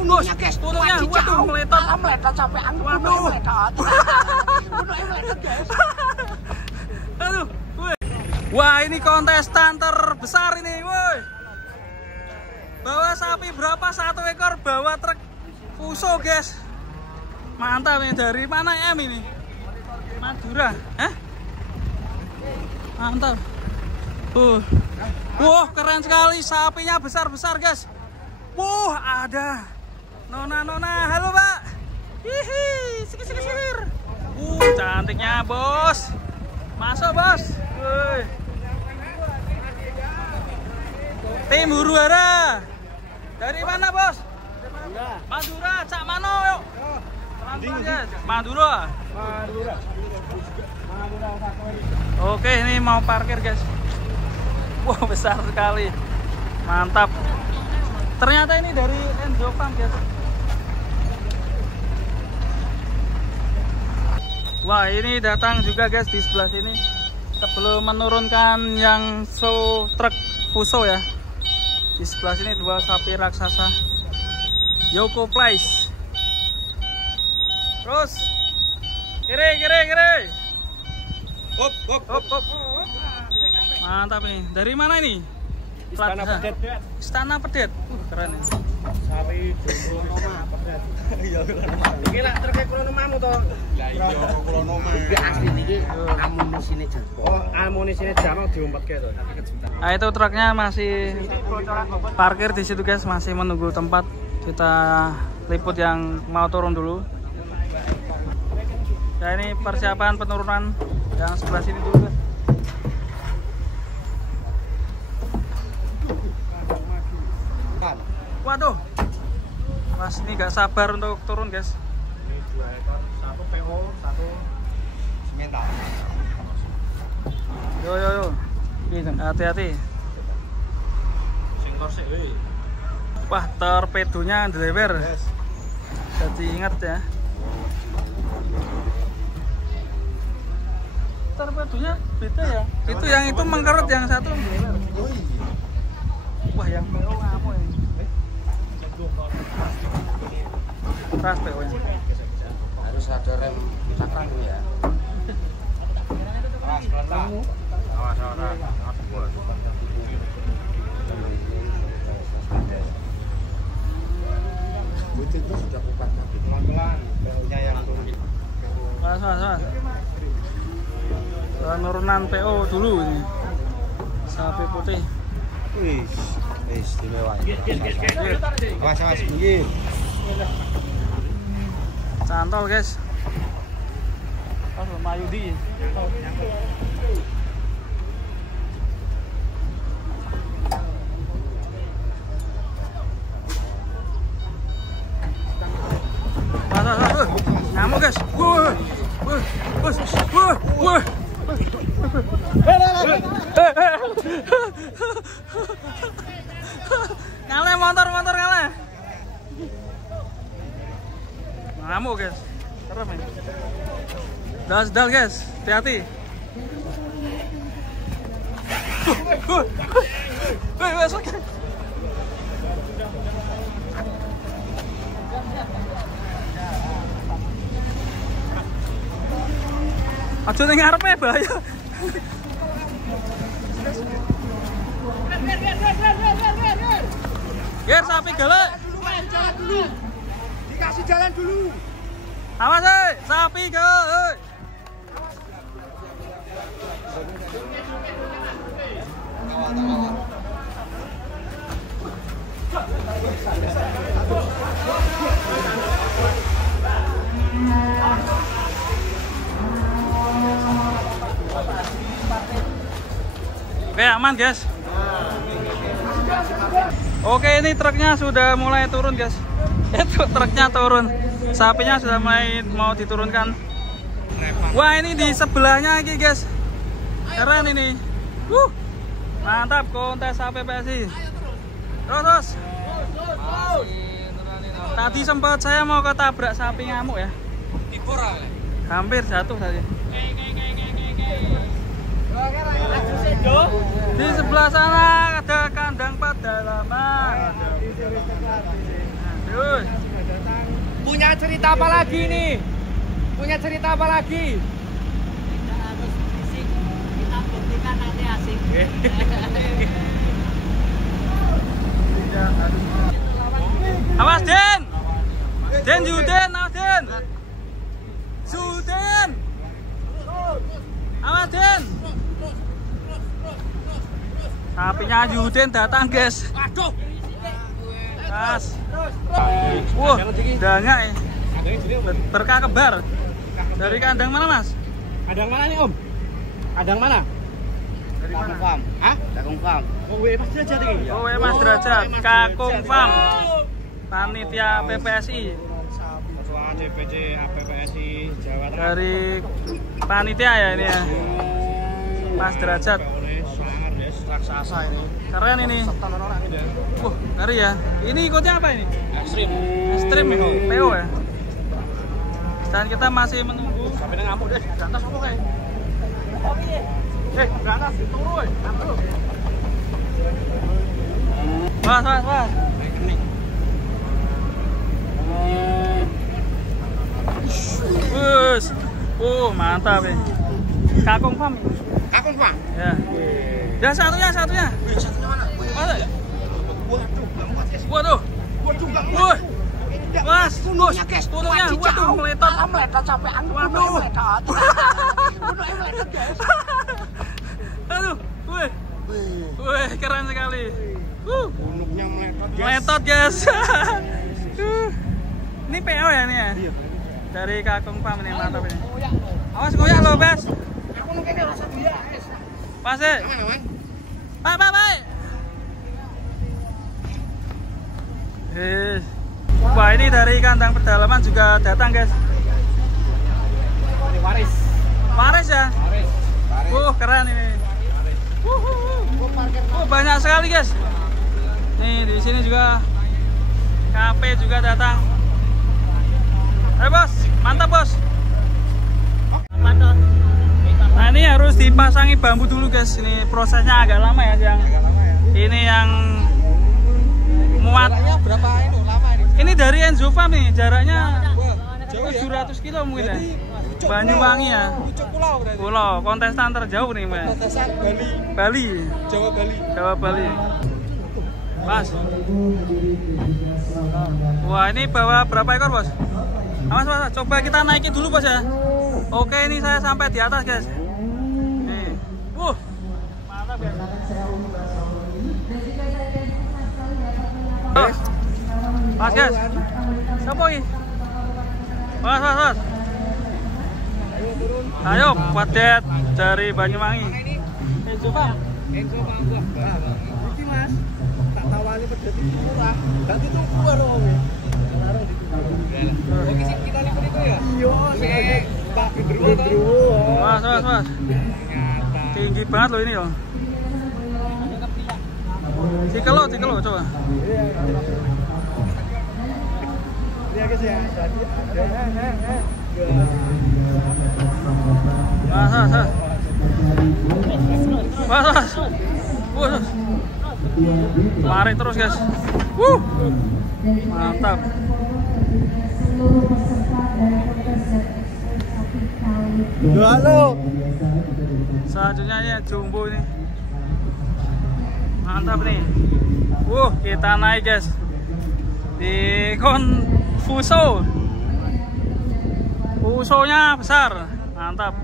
gunungnya guys. Gunungnya, waduh, meletot. Meletot sampai angin. Waduh, meletot. Gunungnya meletot guys. Aduh, woi. Wah, ini kontestan terbesar ini, woi. Bawa sapi berapa? 1 ekor bawa truk Fuso, guys. Mantap nih, dari mana ini? Madura, mantap. Wah, keren sekali, sapinya besar-besar, guys. Wah, ada nona, halo Pak. Hihi, sikir. Cantiknya bos. Masuk bos. Woi. Tim huru hara. Dari mana bos? Madura, cak mano yuk. Madura. Oke, ini mau parkir guys. Wow, besar sekali. Mantap. Ternyata ini dari Endofarm guys. Wah, ini datang juga guys di sebelah sini. Sebelum menurunkan yang show truk Fuso ya. Di sebelah sini 2 sapi raksasa Yoko Place. Terus kiri. Hop. Mantap nih. Dari mana ini? Istana Pedet. Istana Pedet. Keren ini. Sapi Kronoma Pedet. Iya. Iki lak truk Kronomamu to. Lah iya Kronoma. Iki asli iki amunisine Jawa. Oh, amunisine Jawa diompetke to. Nah, itu truknya masih parkir di situ guys, masih menunggu tempat. Kita liput yang mau turun dulu. Ya, ini persiapan penurunan yang sebelah sini dulu guys. Waduh, Mas ini gak sabar untuk turun guys. Ini 2 ekor, 1 PO, 1 semental. Yo. Hati-hati. Sing korsik weh. Wah, torpedonya driver. Yes. Jadi ingat ya. Torpedonya beda ya. Itu yang itu mengkerut, yang satu driver. Wah, yang PO kamu ini. Keras PO-nya. Harus ada rem cakran ya. Awas. Itu sudah kupat kaki. Pelan-pelan, PO-nya yang turun. Mas. Penurunan PO dulu ini. Sapi putih. Wih, istimewa. Awas, pinggir. Cantol guys. Mayudi. Kamu guys. Wah. Ngale motor ngale. Ngamuk guys. Serem ini. Dal guys, hati-hati. Masuk. Aja ning ngarepe bahaya. Ger sapi galak. Jalan dulu. Dikasih jalan dulu. Awas sapi galak. Oke, aman guys. Oke, ini truknya sudah mulai turun guys. Itu truknya turun, sapinya sudah mulai mau diturunkan. Wah, ini di sebelahnya lagi guys. Keren ini. Mantap kontes sapi PSI. Terus. Tadi sempat saya mau ketabrak sapi ngamuk ya. Hampir jatuh tadi. Di sebelah sana ada kandang pedalaman. Yus. Punya cerita apa lagi nih? Punya cerita apa lagi? Kita harus fisik, kita buktikan nanti asik. Awas Den. Den Juden, awas Den. Juden. Awas Den. Sapinya Juden datang guys. Aduh. Mas. Wah, dangak ya. Berkah kebar. Dari kandang mana Mas? Kandang mana nih Om? Kandang mana? Dari Kakung Farm. Hah? Kakung Farm. Oh, Mas Derajat ini. Oh, Mas Derajat, Kakung Farm. Panitia PPSI. Ketua DPC PPSI Jawa Tengah. Dari panitia ya ini ya. Mas Derajat. Raksasa ini. Keren ini. Ngeri ya. Ini ikutnya apa ini? Ekstrim. Ekstrim ya, PO ya. Dan kita masih menunggu. Sampai nang ngamuk deh. Di atas apa kayak? Di atas turu weh. Mas. Bus. Mantap ya. Kakung Farm. Kakung Farm. Ya. Dan satunya. Satunya mana? Mana? Waduh. Mas, Tulungnya guys, waduh, meletot. Meletot sampai angin. Meletot. Bunuhnya meletot guys. Aduh, wih, keren sekali. Gunungnya Meletot guys. Ini PO ya nih ya? Dari Kakung Farm ini, mantap ini. Awas goyang loh, Bes. Aku nunggu ini rasa dia. Pas ya. Baik. Wah, ini dari kandang pedalaman juga datang guys. Ini Waris ya? Keren ini. Banyak sekali guys. Nih di sini juga KP juga datang. Ayo bos, mantap bos. Nah ini harus dipasangi bambu dulu guys. Ini prosesnya agak lama ya, ini yang muat. Berapa ini lama ini? Ini dari Enzo Farm nih, jaraknya 700 kilo mungkin ya. Banyuwangi ya. Pulau, kontestan terjauh nih Mas. Kontestan Bali. Jawa Bali. Mas. Wah, ini bawa berapa ekor, Bos? Mas, coba kita naikin dulu, Bos ya. Oke, ini saya sampai di atas, guys. Nih. Mantap, guys. Mas, guys. Siapa ini? Mas. Ayo, padet dari Banyuwangi. Enzo Farm gua. Iki Mas, tak tawani pedet itu murah. Ganti tuku karo wong. Oke sih kita niku ya. Iya, Pak Gendruwo. Mas. Tinggi banget loh ini loh. Cikelo coba. Iya guys ya. Mas. Lari terus guys. Mantap. Halo. Selanjutnya ya jumbo ini. Mantap nih. Kita naik guys. Di Fuso. Fusonya besar. Mantap.